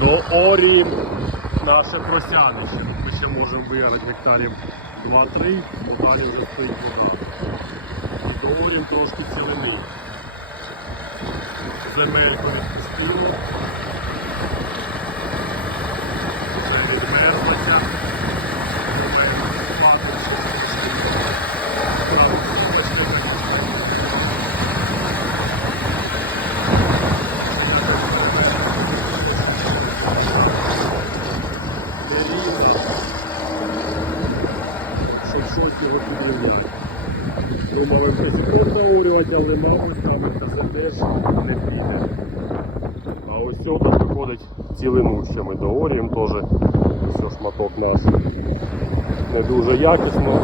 Доорім наше просянище. Ми ще можемо виграти гектарів 2-3, бо далі вже стоїть вода. Доорім трошки цілини. Земельку відпустили. Щось його підрівняти. Думали щось проговорювати, але мабуть там це теж не піде. А ось цього тут виходить цілинущами доорієм теж. Ось шматок наш не дуже якісно,